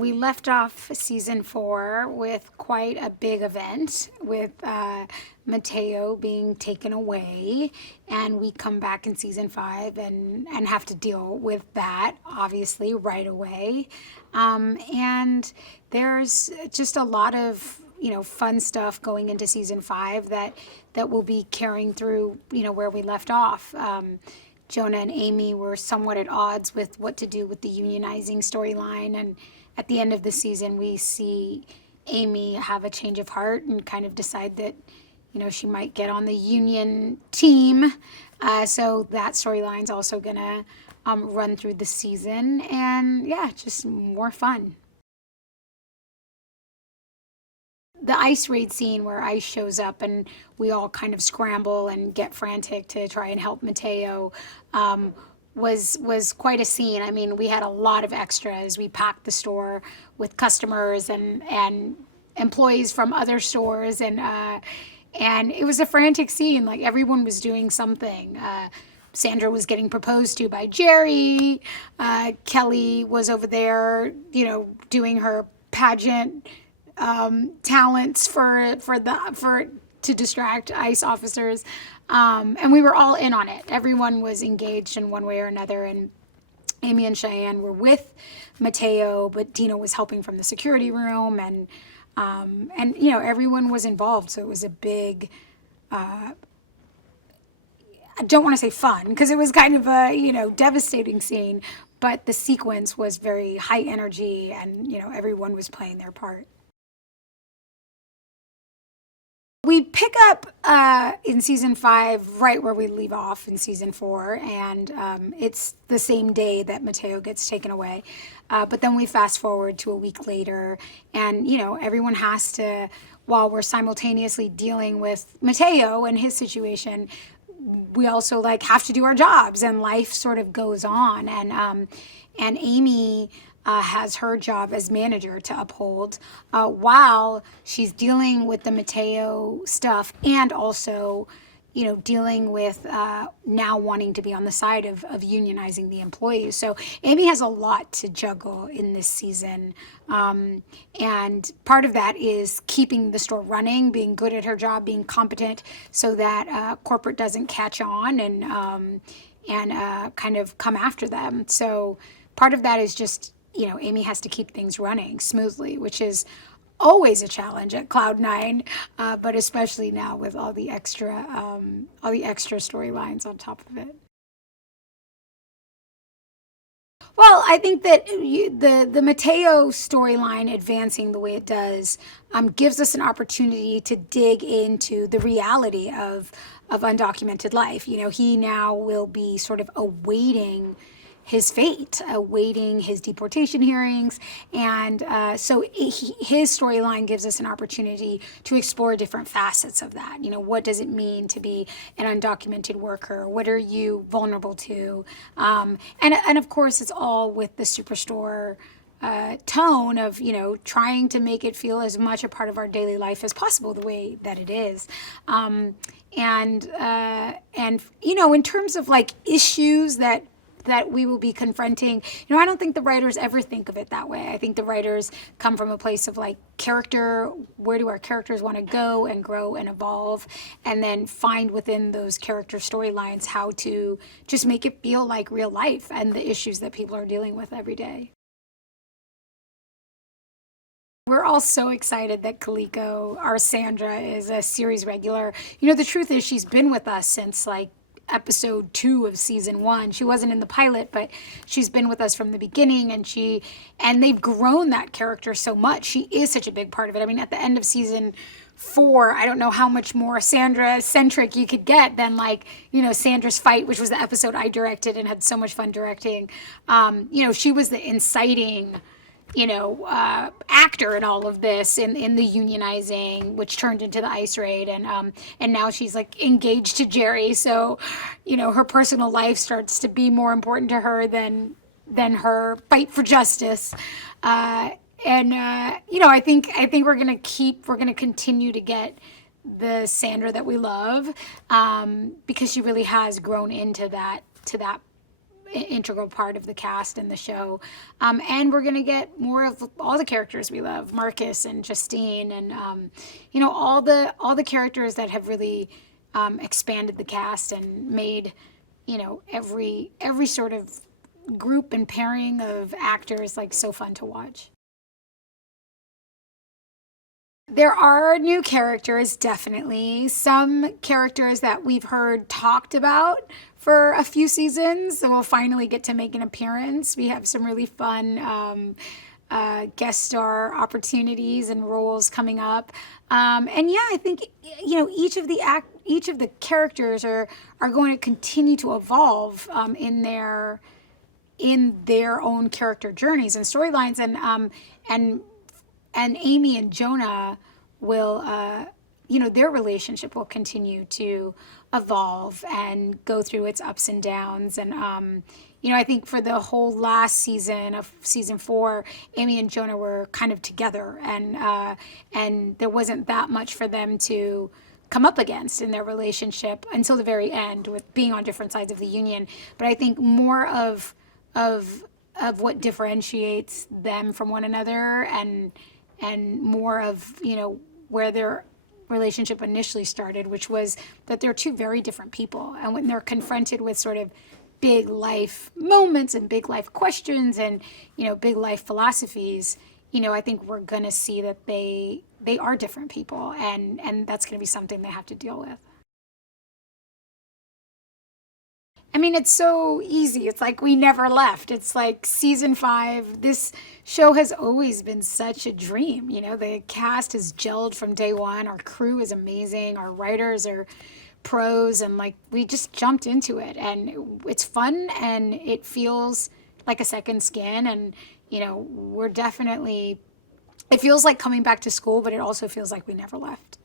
We left off season 4 with quite a big event with Mateo being taken away, and we come back in season 5 and have to deal with that obviously right away. And there's just a lot of fun stuff going into season 5 that will be carrying through where we left off. Jonah and Amy were somewhat at odds with what to do with the unionizing storyline, and at the end of the season, we see Amy have a change of heart and kind of decide that, she might get on the union team. So that storyline's also gonna run through the season, and yeah, just more fun. The ice raid scene where ice shows up and we all kind of scramble and get frantic to try and help Mateo was quite a scene. I mean, we had a lot of extras. We packed the store with customers and employees from other stores, and it was a frantic scene. Like everyone was doing something. Sandra was getting proposed to by Jerry. Kelly was over there, doing her pageant talents for to distract ICE officers, and we were all in on it. Everyone was engaged in one way or another, and Amy and Cheyenne were with Mateo, but Dina was helping from the security room, and everyone was involved. So it was a big. I don't want to say fun because it was kind of a devastating scene, but the sequence was very high energy, and everyone was playing their part. We pick up in season 5 right where we leave off in season 4, and it's the same day that Mateo gets taken away. But then we fast forward to a week later, and everyone has to, while we're simultaneously dealing with Mateo and his situation, we also have to do our jobs, and life sort of goes on, and Amy has her job as manager to uphold while she's dealing with the Mateo stuff, and also dealing with now wanting to be on the side of unionizing the employees. So Amy has a lot to juggle in this season. And part of that is keeping the store running, being good at her job, being competent, so that corporate doesn't catch on and kind of come after them. So part of that is just, Amy has to keep things running smoothly, which is always a challenge at Cloud9, but especially now with all the extra storylines on top of it. Well, I think that the Mateo storyline advancing the way it does gives us an opportunity to dig into the reality of undocumented life. He now will be sort of awaiting his fate, awaiting his deportation hearings. And so his storyline gives us an opportunity to explore different facets of that. What does it mean to be an undocumented worker? What are you vulnerable to? And of course, it's all with the Superstore tone of trying to make it feel as much a part of our daily life as possible, the way that it is. And in terms of issues that we will be confronting. I don't think the writers ever think of it that way. I think the writers come from a place of character. Where do our characters want to go and grow and evolve? And then find within those character storylines how to just make it feel like real life and the issues that people are dealing with every day. We're all so excited that Kaliko, our Sandra, is a series regular. The truth is she's been with us since episode 2 of season 1. She wasn't in the pilot, but she's been with us from the beginning, and they've grown that character so much. She is such a big part of it. I mean, at the end of season 4, I don't know how much more Sandra centric you could get than Sandra's fight, which was the episode I directed and had so much fun directing. She was the inciting actor in all of this in the unionizing, which turned into the ice raid, and now she's engaged to Jerry, so her personal life starts to be more important to her than her fight for justice. I think we're gonna continue to get the Sandra that we love, because she really has grown into that integral part of the cast and the show. And we're going to get more of all the characters we love, Marcus and Justine, and all the characters that have really expanded the cast and made every sort of group and pairing of actors like so fun to watch. There are new characters, definitely. Some characters that we've heard talked about for a few seasons will finally get to make an appearance. We have some really fun guest star opportunities and roles coming up. And yeah, I think each of the characters are going to continue to evolve in their own character journeys and storylines, and Amy and Jonah will, their relationship will continue to evolve and go through its ups and downs. And, I think for the whole last season of season 4, Amy and Jonah were kind of together, and there wasn't that much for them to come up against in their relationship until the very end, with being on different sides of the union. But I think more of what differentiates them from one another, and more of where their relationship initially started, which was that they're two very different people, and when they're confronted with sort of big life moments and big life questions and big life philosophies, I think we're gonna see that they are different people, and that's gonna be something they have to deal with. I mean, it's so easy. It's like we never left. It's like season 5. This show has always been such a dream. The cast has gelled from day one. Our crew is amazing. Our writers are pros, and like we just jumped into it, and it's fun, and it feels like a second skin. And we're definitely. It feels like coming back to school, but it also feels like we never left.